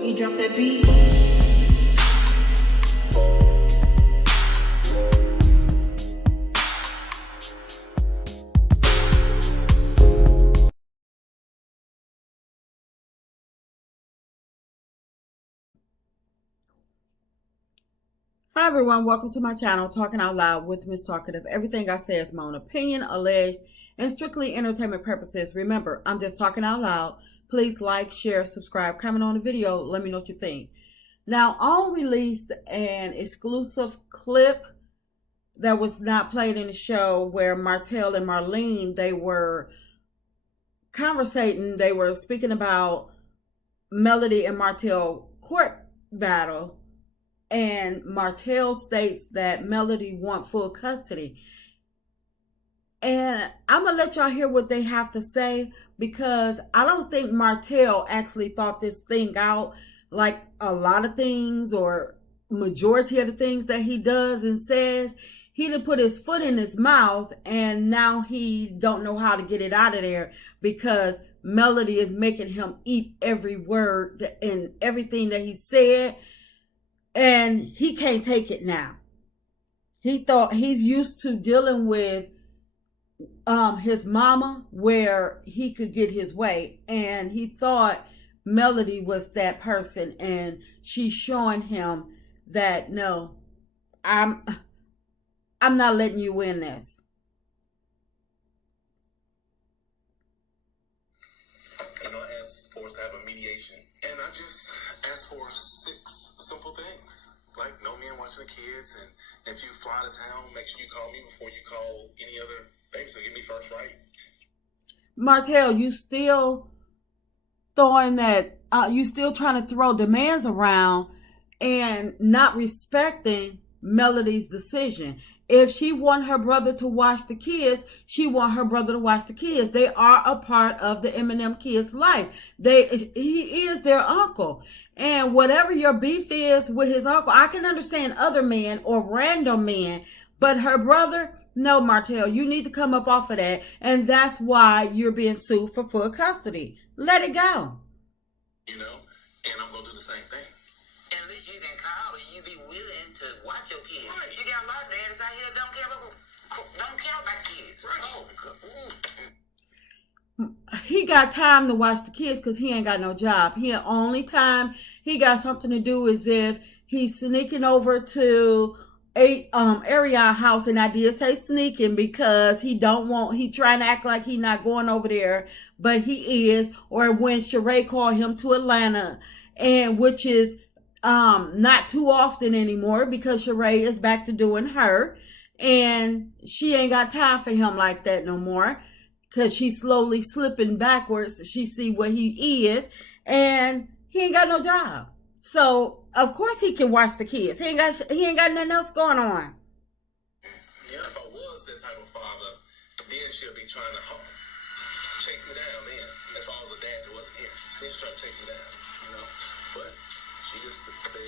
Boogie, drop that beat. Hi everyone, welcome to my channel, Talking Out Loud with Miss Talkative. Everything I say is my own opinion, alleged, and strictly entertainment purposes. Remember, I'm just talking out loud. Please like, share, subscribe, comment on the video. Let me know what you think. Now, I released an exclusive clip that was not played in the show where Martell and Marlene, they were conversating. They were speaking about Melody and Martell court battle. And Martell states that Melody want full custody. And I'm going to let y'all hear what they have to say, because I don't think Martell actually thought this thing out like a lot of things, or majority of the things that he does and says. He done put his foot in his mouth, and now he don't know how to get it out of there, because Melody is making him eat every word and everything that he said. And he can't take it now. He thought he's used to dealing with his mama, where he could get his way. And he thought Melody was that person. And she's showing him that, no, I'm not letting you win this. You know, I asked for us to have a mediation. And I just asked for 6 simple things. Like no men watching the kids, and if you fly to town, make sure you call me before you call any other baby. So give me first right. Martell, you still throwing that, you still trying to throw demands around and not respecting Melody's decision. If she want her brother to watch the kids, she want her brother to watch the kids. They are a part of the Eminem kids' life. He is their uncle. And whatever your beef is with his uncle, I can understand other men or random men, but her brother, no, Martell, you need to come up off of that. And that's why you're being sued for full custody. Let it go. You know, and I'm going to do the same thing. At least you can call and you be willing to watch your kids. Right. You got a lot of daddies out here that don't care about kids. Right. Oh, he got time to watch the kids because he ain't got no job. Only time he got something to do is if he's sneaking over to a area house, and I did say sneaking because he trying to act like he not going over there, but he is. Or when Sheree called him to Atlanta, and which is not too often anymore, because Sheree is back to doing her, and she ain't got time for him like that no more, because she's slowly slipping backwards. She see what he is, and he ain't got no job. So of course he can watch the kids. He ain't got nothing else going on. Yeah, if I was that type of father, then she'll be trying to chase me down. Then if I was a dad that wasn't here, then she'll try to chase me down. You know, but she just said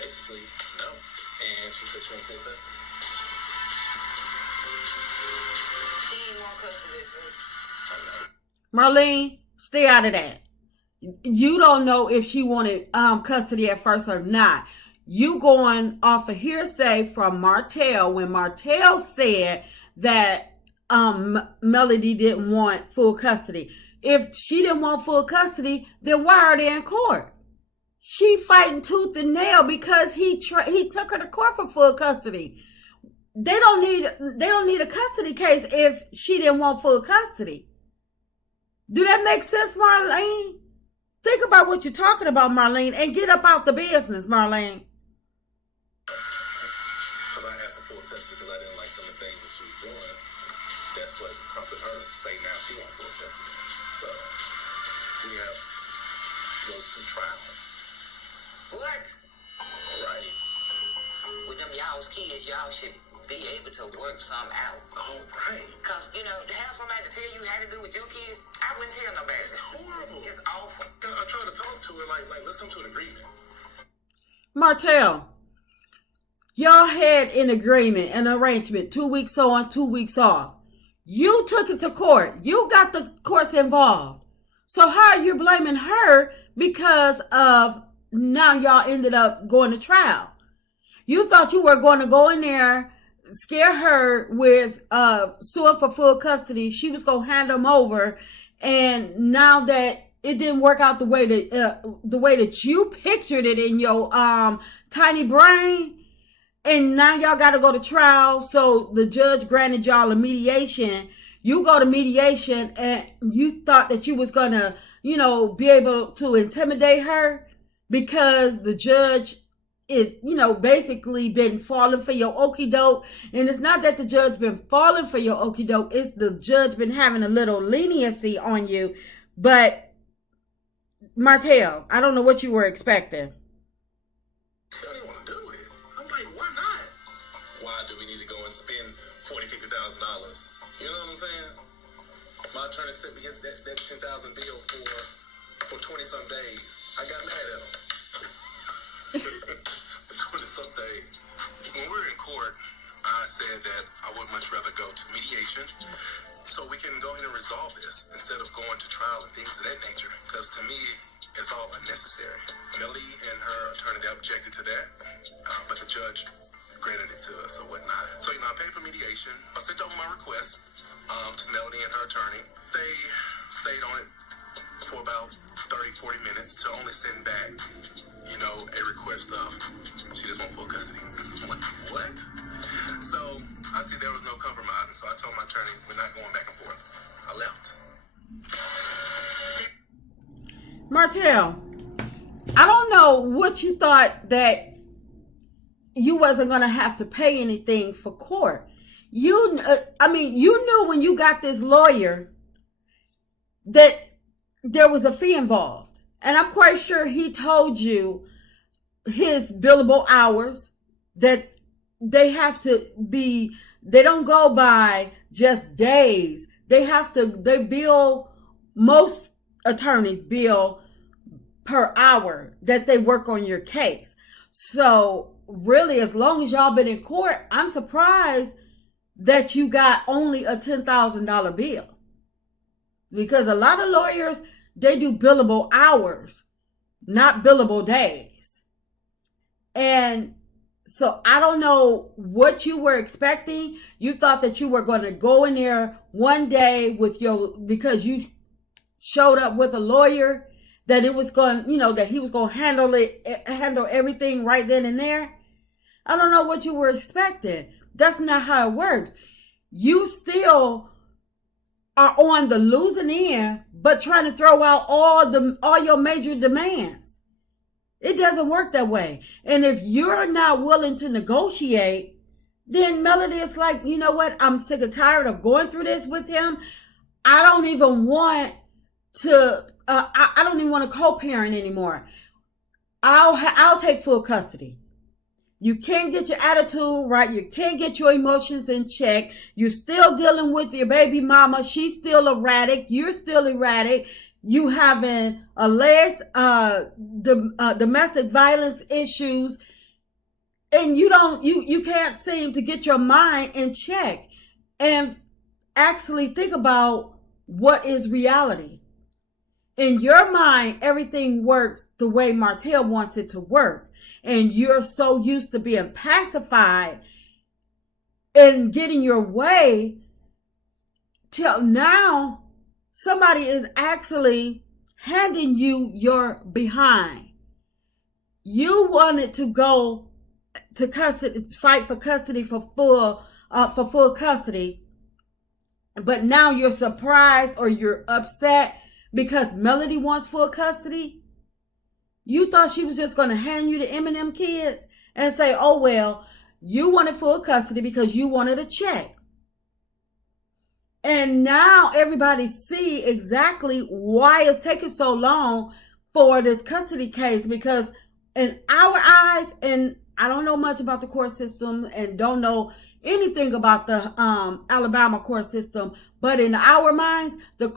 basically no, and she said she won't feel that. she ain't want custody of you. I know. Marlene, stay out of that. You don't know if she wanted custody at first or not. You going off a hearsay from Martell, when Martell said that Melody didn't want full custody. If she didn't want full custody, then why are they in court? She fighting tooth and nail because he took her to court for full custody. They don't need a custody case if she didn't want full custody. Do that make sense, Marlene? Think about what you're talking about, Marlene, and get up out the business, Marlene. Because I asked her for custody because I didn't like some of the things that she was doing. That's what prompted her to say now she wants full custody. So we have to go to trial. What? Right. With them y'all's kids, y'all should be able to work some out. All right. Because, you know, to have somebody to tell you how to do with your kids, I wouldn't tell nobody. It's horrible. It's awful. I tried to talk to her, like let's come to an agreement. Martell, y'all had an agreement, an arrangement, 2 weeks on, 2 weeks off. You took it to court. You got the courts involved. So how are you blaming her because of now y'all ended up going to trial. You thought you were going to go in there, scare her with suing for full custody. She was going to hand them over. And now that it didn't work out the way that you pictured it in your tiny brain, and now y'all got to go to trial. So the judge granted y'all a mediation. You go to mediation and you thought that you was going to, be able to intimidate her because the judge basically been falling for your okie doke. And it's not that the judge been falling for your okie doke. It's the judge been having a little leniency on you. But Martell, I don't know what you were expecting. I didn't want to do it. I'm like, why not? Why do we need to go and spend $40,000, $50,000? You know what I'm saying? My attorney sent me that $10,000 bill for 20-some days. I got mad at him. 20-some days. When we were in court, I said that I would much rather go to mediation so we can go ahead and resolve this instead of going to trial and things of that nature. Because to me, it's all unnecessary. Melody and her attorney, they objected to that, but the judge granted it to us or whatnot. So, I paid for mediation. I sent over my request to Melody and her attorney. They stayed on it for about 30-40 minutes to only send back a request of, she just want full custody. I'm like, what? So I see there was no compromising. So I told my attorney, we're not going back and forth. I left. Martell, I don't know what you thought that you wasn't going to have to pay anything for court. You knew when you got this lawyer that there was a fee involved. And I'm quite sure he told you his billable hours, that they have to be, they don't go by just days. They bill, most attorneys bill per hour that they work on your case. So really, as long as y'all been in court, I'm surprised that you got only a $10,000 bill. Because a lot of lawyers, they do billable hours, not billable days. And so I don't know what you were expecting. You thought that you were going to go in there one day because you showed up with a lawyer, that it was going, that he was going to handle everything right then and there. I don't know what you were expecting. That's not how it works. You still are on the losing end, but trying to throw out all your major demands. It doesn't work that way. And if you're not willing to negotiate, then Melody is like, you know what? I'm sick and tired of going through this with him. I don't even want to. I don't even want to co-parent anymore. I'll take full custody. You can't get your attitude right. You can't get your emotions in check. You're still dealing with your baby mama. She's still erratic. You're still erratic. You having alleged domestic violence issues, and you can't seem to get your mind in check and actually think about what is reality. In your mind, everything works the way Martell wants it to work. And you're so used to being pacified and getting your way till now somebody is actually handing you your behind. You wanted to go to custody, fight for custody for full custody, but now you're surprised or you're upset because Melody wants full custody. You thought she was just going to hand you the M&M kids and say, oh, well, you wanted full custody because you wanted a check. And now everybody see exactly why it's taking so long for this custody case, because in our eyes, and I don't know much about the court system and don't know anything about the Alabama court system, but in our minds, the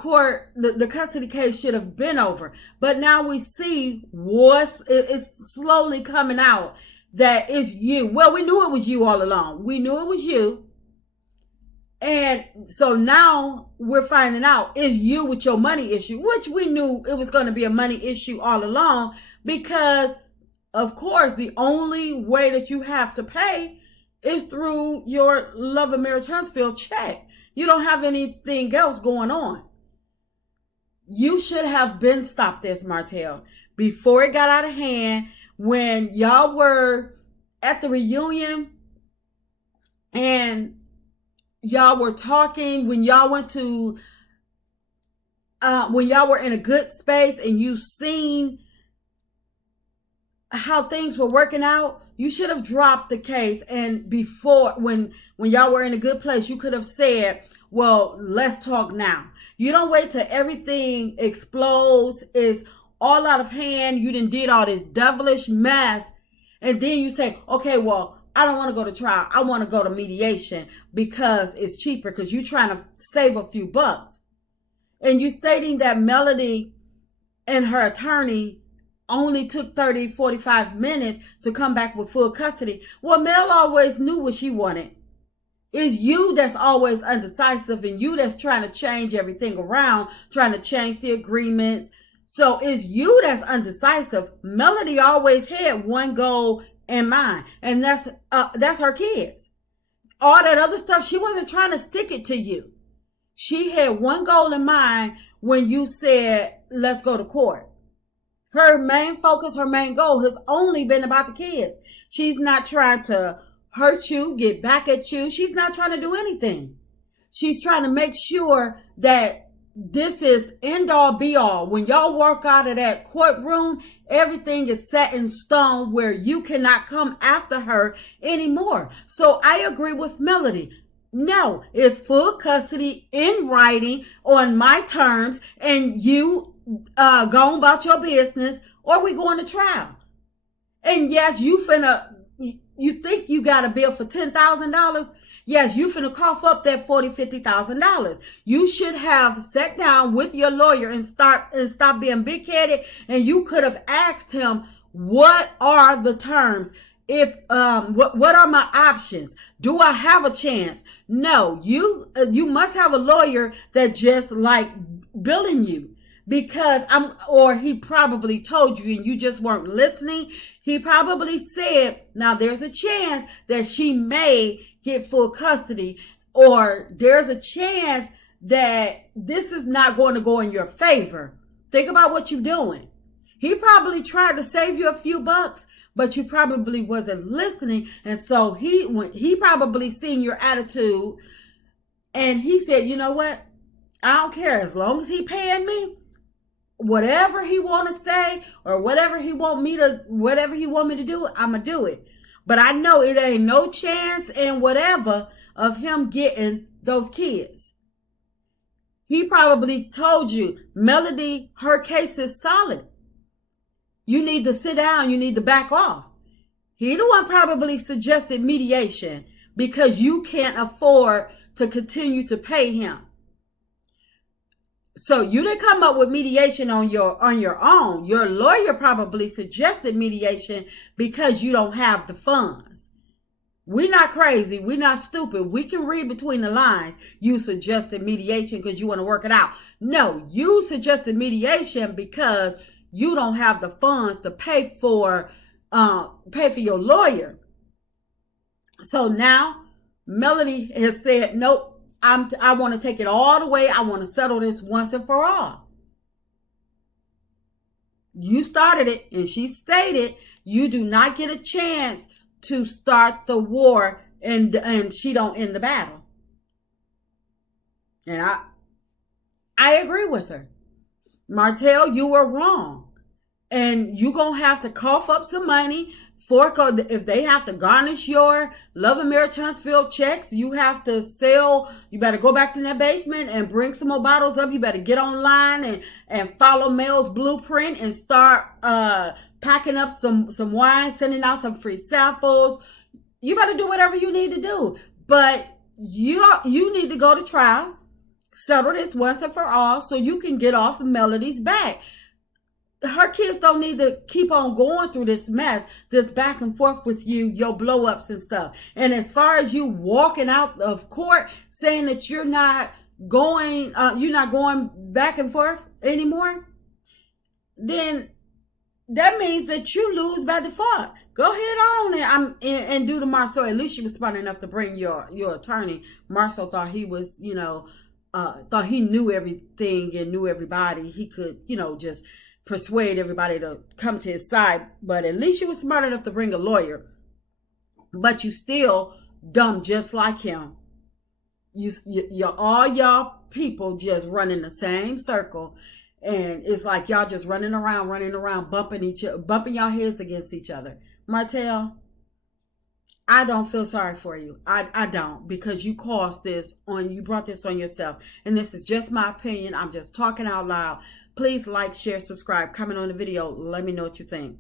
custody case should have been over. But now we see it's slowly coming out that it's you. Well, we knew it was you all along. We knew it was you. And so now we're finding out it's you with your money issue, which we knew it was going to be a money issue all along, because of course, the only way that you have to pay is through your Love and Marriage Huntsville check. You don't have anything else going on. You should have been stopped this, Martell, before it got out of hand. When y'all were at the reunion and y'all were talking, when y'all went to, when y'all were in a good space and you seen how things were working out, you should have dropped the case. And before, when y'all were in a good place, you could have said, well, let's talk now. You don't wait till everything explodes, is all out of hand. You done did all this devilish mess. And then you say, okay, well, I don't want to go to trial. I want to go to mediation because it's cheaper, because you're trying to save a few bucks. And you stating that Melody and her attorney only took 30, 45 minutes to come back with full custody. Well, Mel always knew what she wanted. It's you that's always undecisive, and you that's trying to change everything around, trying to change the agreements. So it's you that's undecisive. Melody always had one goal in mind, and that's her kids. All that other stuff, she wasn't trying to stick it to you. She had one goal in mind when you said, let's go to court. Her main focus, her main goal has only been about the kids. She's not trying to hurt you, get back at you. She's not trying to do anything. She's trying to make sure that this is end all be all. When y'all walk out of that courtroom, everything is set in stone where you cannot come after her anymore. So I agree with Melody. No, it's full custody in writing on my terms, and you go about your business, or we going to trial. And yes, you think you got a bill for $10,000? Yes, you finna cough up that $40,000, $50,000. You should have sat down with your lawyer and stop being big-headed, and you could have asked him, what are the terms? If what are my options? Do I have a chance? No, you must have a lawyer that just like billing you, because or he probably told you and you just weren't listening. He probably said, now there's a chance that she may get full custody, or there's a chance that this is not going to go in your favor. Think about what you're doing. He probably tried to save you a few bucks, but you probably wasn't listening. And so he probably seen your attitude, and he said, you know what? I don't care. As long as he paying me, whatever he want to say or whatever he want me to do, I'm going to do it. But I know it ain't no chance in whatever of him getting those kids. He probably told you, Melody, her case is solid. You need to sit down. You need to back off. He the one probably suggested mediation because you can't afford to continue to pay him. So you didn't come up with mediation on your own. Your lawyer probably suggested mediation because you don't have the funds. We're not crazy. We're not stupid. We can read between the lines. You suggested mediation because you want to work it out. No, you suggested mediation because you don't have the funds to pay for your lawyer. So now Melody has said, nope. I want to take it all the way. I want to settle this once and for all. You started it, and she stated you do not get a chance to start the war, and she don't end the battle. And I agree with her. Martell, you were wrong. And you're going to have to cough up some money. If they have to garnish your Love and Marriage Huntsville checks, you have to sell. You better go back in that basement and bring some more bottles up. You better get online and follow Mel's blueprint and start packing up some wine, sending out some free samples. You better do whatever you need to do. But you need to go to trial, settle this once and for all, so you can get off of Melody's back. Her kids don't need to keep on going through this mess, this back and forth with you, your blow ups and stuff. And as far as you walking out of court saying that you're not going back and forth anymore, then that means that you lose by default. Go ahead on and do the Marcel. At least you was smart enough to bring your attorney. Marcel thought he was, thought he knew everything and knew everybody. He could, just persuade everybody to come to his side. But at least you was smart enough to bring a lawyer. But you still dumb just like him. You're all y'all people just running the same circle. And it's like y'all just running around, bumping y'all heads against each other. Martell, I don't feel sorry for you. I don't, because you brought this on yourself. And this is just my opinion. I'm just talking out loud. Please like, share, subscribe, comment on the video. Let me know what you think.